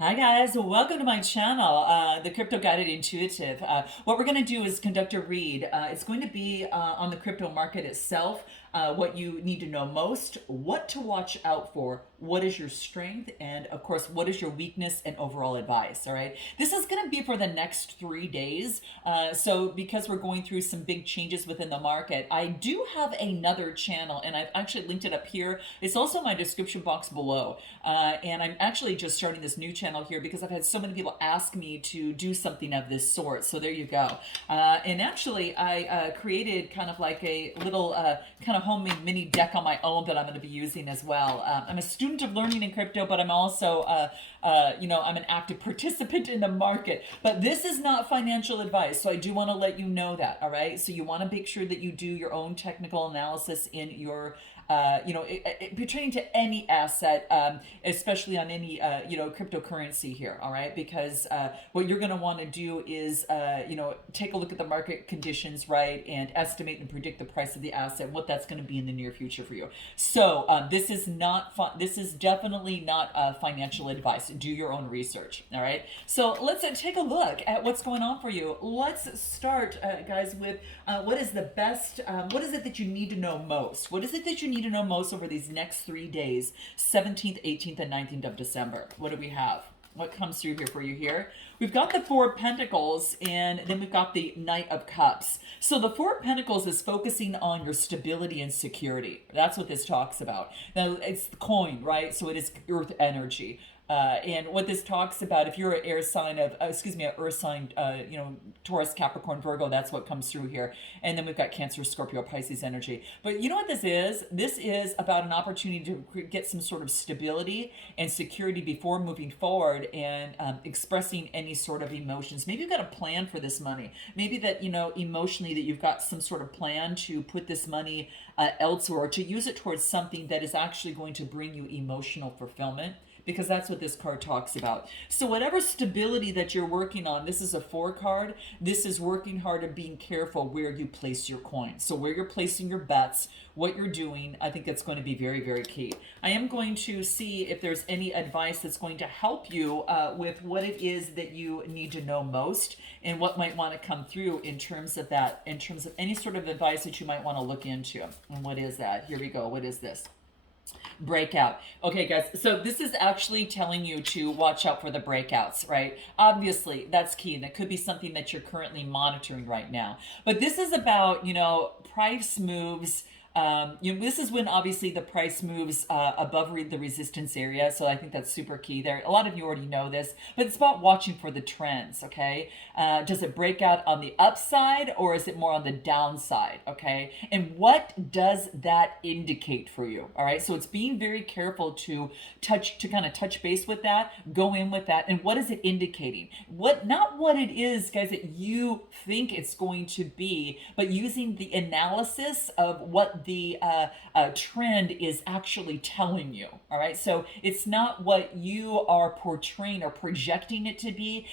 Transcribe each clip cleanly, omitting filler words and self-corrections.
Hi guys, welcome to my channel, the Crypto Guided Intuitive. What we're going to do is conduct a read. It's going to be on the crypto market itself, what you need to know most, what to watch out for, what is your strength, and of course, what is your weakness and overall advice. All right, this is going to be for the next 3 days. So because we're going through some big changes within the market, I do have another channel, and I've actually linked it up here. It's also in my description box below, and I'm actually just starting this new channel here because I've had so many people ask me to do something of this sort. So there you go. And actually, I created kind of like a little kind of homemade mini deck on my own that I'm going to be using as well. I'm a student of learning in crypto, but I'm also, I'm an active participant in the market. But this is not financial advice, so I do want to let you know that. All right. So you want to make sure that you do your own technical analysis in your pertaining to any asset, especially on any, cryptocurrency here, all right? Because what you're going to want to do is, take a look at the market conditions, right? And estimate and predict the price of the asset, what that's going to be in the near future for you. So this is this is definitely not financial advice. Do your own research, all right? So let's take a look at what's going on for you. Let's start, guys, with what is the best, what is it that you need to know most? What is it that you need to know most over these next 3 days, 17th, 18th, and 19th of December? What do we have? What comes through here for you here? We've got the Four of Pentacles, and then we've got the Knight of Cups. So the Four of Pentacles is focusing on your stability and security. That's what this talks about. Now, it's the coin, right? So it is earth energy. And what this talks about, if you're an air sign of, an earth sign, Taurus, Capricorn, Virgo, that's what comes through here. And then we've got Cancer, Scorpio, Pisces energy. But you know what this is? This is about an opportunity to get some sort of stability and security before moving forward and expressing any sort of emotions. Maybe you've got a plan for this money. Maybe that, emotionally that you've got some sort of plan to put this money elsewhere, or to use it towards something that is actually going to bring you emotional fulfillment, because that's what this card talks about. So whatever stability that you're working on, this is a 4 card. This is working hard and being careful where you place your coins. So where you're placing your bets, what you're doing, I think that's going to be very, very key. I am going to see if there's any advice that's going to help you with what it is that you need to know most, and what might want to come through in terms of that, in terms of any sort of advice that you might want to look into. And what is that? Here we go. What is this? Breakout. Okay, guys, so this is actually telling you to watch out for the breakouts, right? Obviously, that's key, and it could be something that you're currently monitoring right now. But this is about, price moves. This is when obviously the price moves above the resistance area. So I think that's super key there. A lot of you already know this, but it's about watching for the trends, okay? Does it break out on the upside, or is it more on the downside, okay? And what does that indicate for you, all right? So it's being very careful to kind of touch base with that, go in with that, and what is it indicating? Not what it is, guys, that you think it's going to be, but using the analysis of what the trend is actually telling you. All right. So it's not what you are portraying or projecting it to be.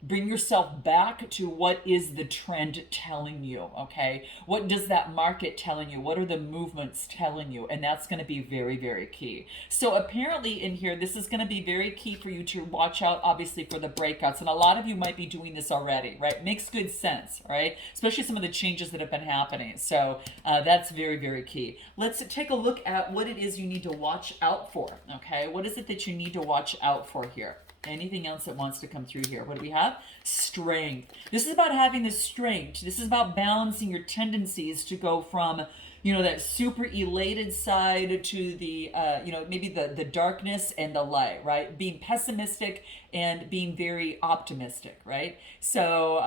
Bring yourself back to what is the trend telling you, okay? What does that market telling you? What are the movements telling you? And that's going to be very, very key. So apparently in here, this is going to be very key for you to watch out, obviously, for the breakouts. And a lot of you might be doing this already, right? Makes good sense, right? Especially some of the changes that have been happening. So that's very, very key. Let's take a look at what it is you need to watch out for, okay? What is it that you need to watch out for here? Anything else that wants to come through here? What do we have? Strength. This is about having the strength. This is about balancing your tendencies to go from, that super elated side to the, maybe the darkness and the light, right? Being pessimistic and being very optimistic, right? So,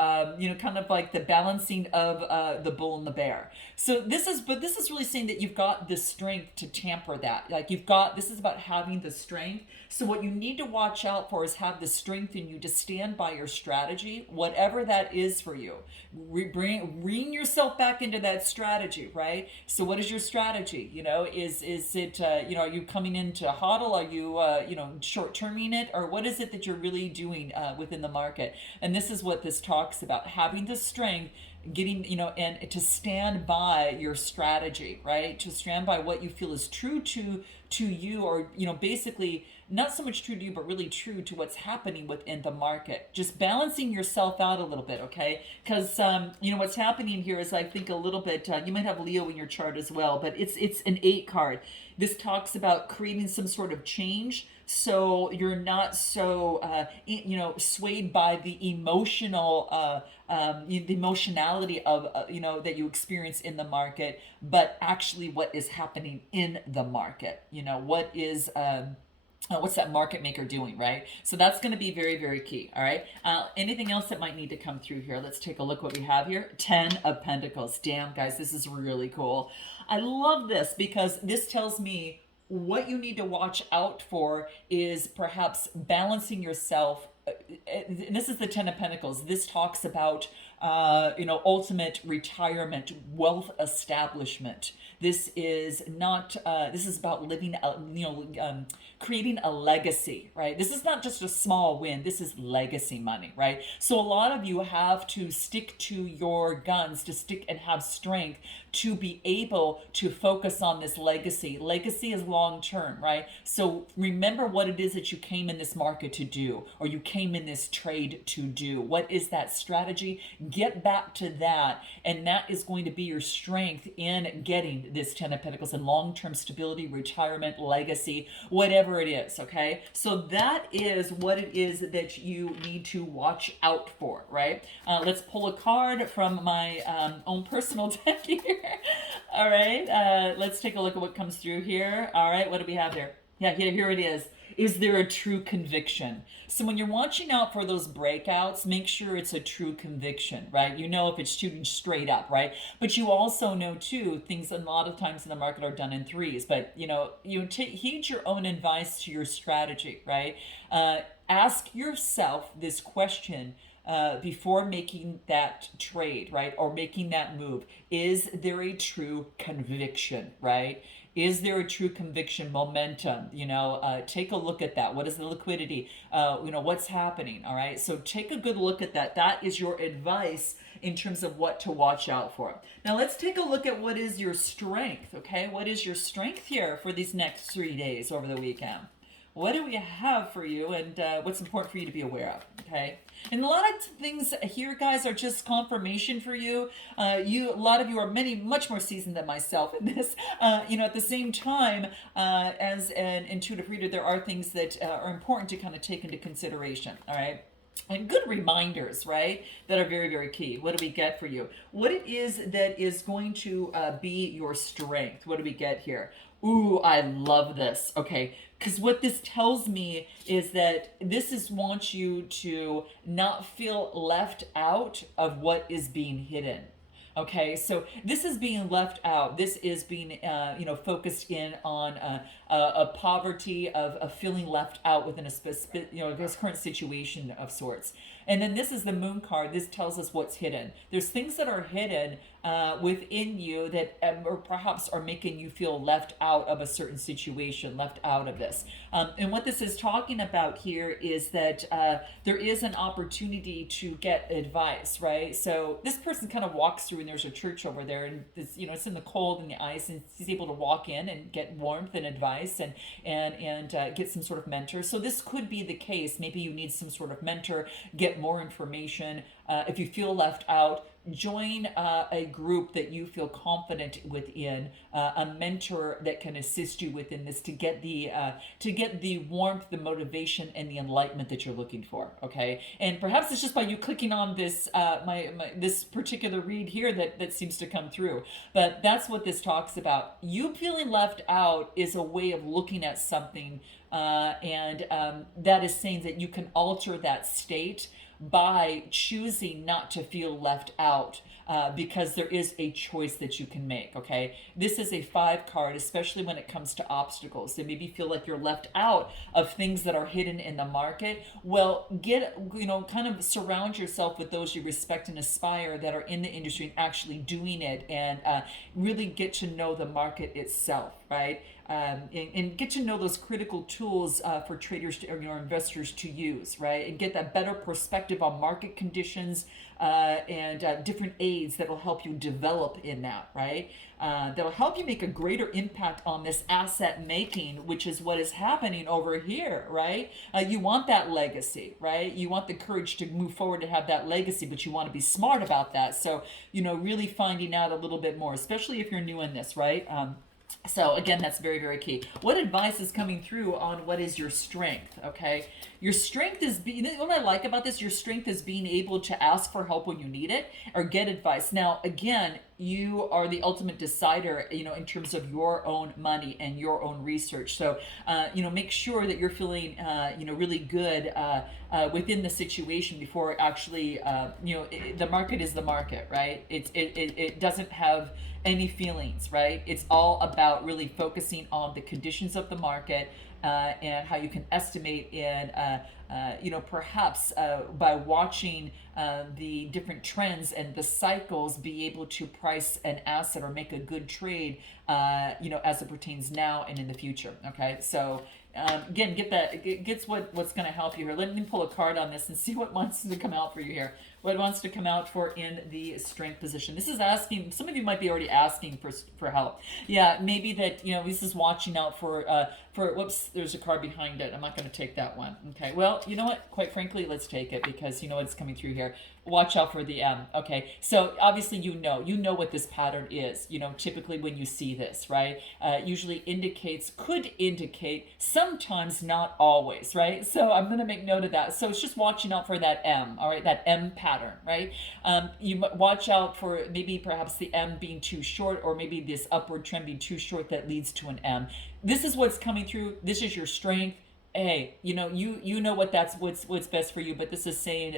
kind of like the balancing of the bull and the bear. So this is really saying that you've got the strength to tamper that. Like this is about having the strength. So what you need to watch out for is have the strength in you to stand by your strategy, whatever that is for you. Bring yourself back into that strategy, right? So what is your strategy? Is it, are you coming in to hodl? Are you, short-terming it? Or what is it that you're really doing within the market? And this is what this talks about, having the strength, getting, and to stand by your strategy, right? To stand by what you feel is true to you, or, basically not so much true to you, but really true to what's happening within the market. Just balancing yourself out a little bit, okay? Because what's happening here is, I think, a little bit. You might have Leo in your chart as well, but it's an 8 card. This talks about creating some sort of change, so you're not so swayed by the emotional the emotionality of that you experience in the market, but actually what is happening in the market. What is what's that market maker doing, right? So that's going to be very, very key. All right. Anything else that might need to come through here? Let's take a look what we have here. 10 of Pentacles. Damn, guys, this is really cool. I love this because this tells me what you need to watch out for is perhaps balancing yourself. This is the 10 of Pentacles. This talks about ultimate retirement, wealth establishment. This is not. This is about living, creating a legacy, right? This is not just a small win. This is legacy money, right? So a lot of you have to stick to your guns, to stick and have strength to be able to focus on this legacy. Legacy is long term, right? So remember what it is that you came in this market to do, or you came in this trade to do. What is that strategy? Get back to that, and that is going to be your strength in getting this 10 of Pentacles and long-term stability, retirement, legacy, whatever it is, okay? So that is what it is that you need to watch out for, right? Let's pull a card from my own personal deck here. All right, let's take a look at what comes through here. All right, what do we have here? Yeah, here it is. Is there a true conviction? So when you're watching out for those breakouts, make sure it's a true conviction, right? You know if it's shooting straight up, right? But you also know too, things a lot of times in the market are done in threes, but heed your own advice to your strategy, right? Ask yourself this question before making that trade, right? Or making that move. Is there a true conviction, right? Is there a true conviction, momentum? Take a look at that. What is the liquidity? What's happening? All right. So take a good look at that. That is your advice in terms of what to watch out for. Now let's take a look at what is your strength. Okay. What is your strength here for these next 3 days over the weekend? What do we have for you, and what's important for you to be aware of, okay? And a lot of things here, guys, are just confirmation for you. A lot of you are much more seasoned than myself in this. At the same time, as an intuitive reader, there are things that are important to kind of take into consideration, all right? And good reminders, right, that are very, very key. What do we get for you? What it is that is going to be your strength. What do we get here? Ooh, I love this. Okay, because what this tells me is that wants you to not feel left out of what is being hidden. Okay, so this is being left out. This is being, focused in on a poverty of feeling left out within a specific, this current situation of sorts. And then this is the Moon card. This tells us what's hidden. There's things that are hidden within you that or perhaps are making you feel left out of a certain situation, left out of this. And what this is talking about here is that there is an opportunity to get advice, right? So this person kind of walks through, and there's a church over there, and it's, it's in the cold and the ice, and he's able to walk in and get warmth and advice and get some sort of mentor. So this could be the case. Maybe you need some sort of mentor, get more information. If you feel left out, join a group that you feel confident within, a mentor that can assist you within this to get the warmth, the motivation, and the enlightenment that you're looking for. Okay, and perhaps it's just by you clicking on this this particular read here that seems to come through. But that's what this talks about. You feeling left out is a way of looking at something, and that is saying that you can alter that state by choosing not to feel left out, because there is a choice that you can make, okay? This is a 5 card, especially when it comes to obstacles. They maybe feel like you're left out of things that are hidden in the market. Well, kind of surround yourself with those you respect and aspire that are in the industry and actually doing it, and really get to know the market itself. right? And get to know those critical tools for traders to, or investors to use, right? And get that better perspective on market conditions and different aids that will help you develop in that, right? That'll help you make a greater impact on this asset making, which is what is happening over here, right? You want that legacy, right? You want the courage to move forward to have that legacy, but you want to be smart about that. So, really finding out a little bit more, especially if you're new in this, right? So again, that's very, very key. What advice is coming through on what is your strength? Okay, your strength is what I like about this. Your strength is being able to ask for help when you need it or get advice. Now, again, you are the ultimate decider, in terms of your own money and your own research. So, make sure that you're feeling, really good within the situation before actually, the market is the market, right? It doesn't have any feelings, right? It's all about really focusing on the conditions of the market and how you can estimate and perhaps by watching the different trends and the cycles, be able to price an asset or make a good trade, as it pertains now and in the future. Okay, so again, gets what's going to help you here. Let me pull a card on this and see what wants to come out for you here. What wants to come out for in the strength position? This is asking. Some of you might be already asking for help. Yeah, maybe that this is watching out for. Whoops, there's a card behind it. I'm not going to take that one. Okay. Well, you know what? Quite frankly, let's take it because it's coming through here. Watch out for the M. Okay. So obviously you know what this pattern is. Typically when you see this, right? Usually could indicate, sometimes not always, right? So I'm going to make note of that. So it's just watching out for that M. All right, that M pattern, right? You watch out for maybe perhaps the M being too short, or maybe this upward trend being too short that leads to an M. This is what's coming through. This is your strength. Hey, you know what's best for you, but this is saying,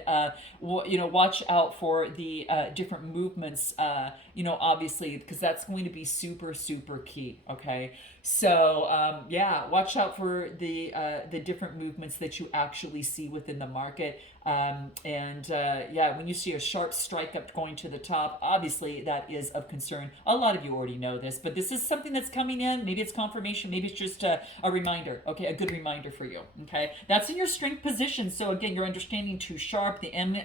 watch out for the different movements, obviously, because that's going to be super, super key. Okay, so watch out for the different movements that you actually see within the market. When you see a sharp strike up going to the top, obviously that is of concern. A lot of you already know this, but this is something that's coming in. Maybe it's confirmation. Maybe it's just a reminder. Okay, a good reminder for you. Okay, that's in your strength position. So again, you're understanding too sharp, the M,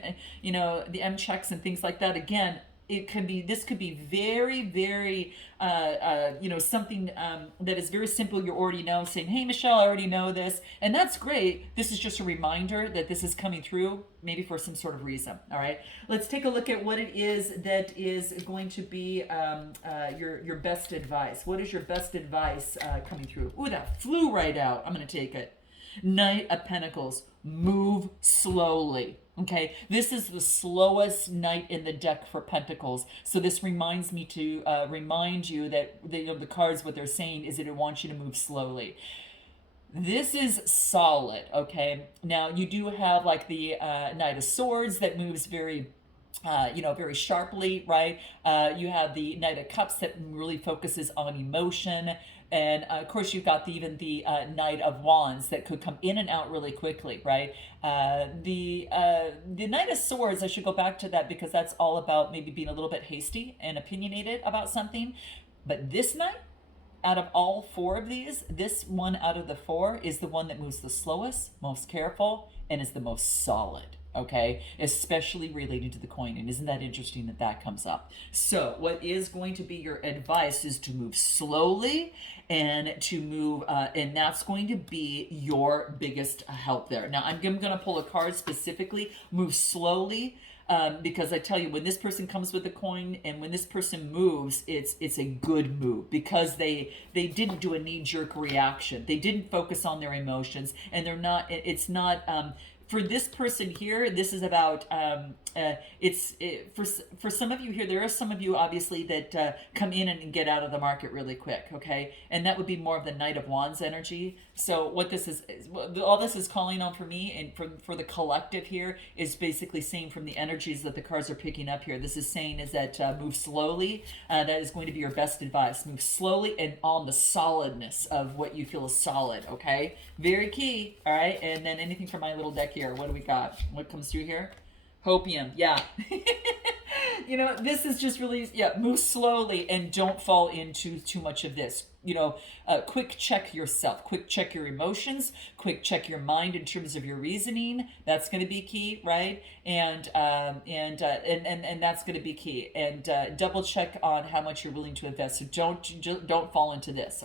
the M checks and things like that. Again, this could be very, very, something that is very simple. You already know, saying, hey, Michelle, I already know this. And that's great. This is just a reminder that this is coming through, maybe for some sort of reason. All right. Let's take a look at what it is that is going to be your best advice. What is your best advice coming through? Ooh, that flew right out. I'm going to take it. Knight of Pentacles. Move slowly. Okay, this is the slowest knight in the deck for Pentacles. So this reminds me to remind you that the cards, what they're saying is that it wants you to move slowly. This is solid, okay? Now, you do have like the Knight of Swords that moves very very sharply, right? You have the Knight of Cups that really focuses on emotion. And of course, you've got even the Knight of Wands that could come in and out really quickly, right? The Knight of Swords, I should go back to that because that's all about maybe being a little bit hasty and opinionated about something. But this Knight, out of all four of these, this one out of the four is the one that moves the slowest, most careful, and is the most solid. Okay, especially related to the coin. And isn't that interesting that that comes up? So what is going to be your advice is to move slowly and to move, and that's going to be your biggest help there. Now, I'm going to pull a card specifically, move slowly, because I tell you, when this person comes with a coin and when this person moves, it's a good move because they didn't do a knee-jerk reaction. They didn't focus on their emotions, and it's not, for this person here, this is about, for some of you here, there are some of you obviously that come in and get out of the market really quick, okay? And that would be more of the Knight of Wands energy. So what this is all this is calling on for me and for the collective here is basically saying from the energies that the cards are picking up here, this is saying is that move slowly. That is going to be your best advice. Move slowly and on the solidness of what you feel is solid, okay? Very key, all right? And then anything from my little deck here, what do we got? What comes through here? Hopium, yeah. This is just really, move slowly and don't fall into too much of this. quick check yourself, quick check your emotions, quick check your mind in terms of your reasoning. That's going to be key, right? And that's going to be key. And double check on how much you're willing to invest. So don't fall into this.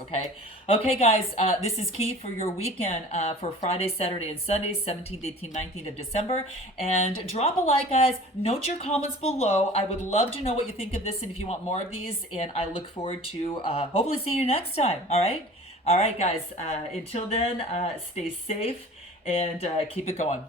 Okay, guys. This is key for your weekend, for Friday, Saturday, and Sunday, 17th, 18th, 19th of December. And drop a like, guys. Note your comments below. I would love to know what you think of this, and if you want more of these. And I look forward to hopefully seeing you next time. All right, guys. Until then, stay safe and keep it going.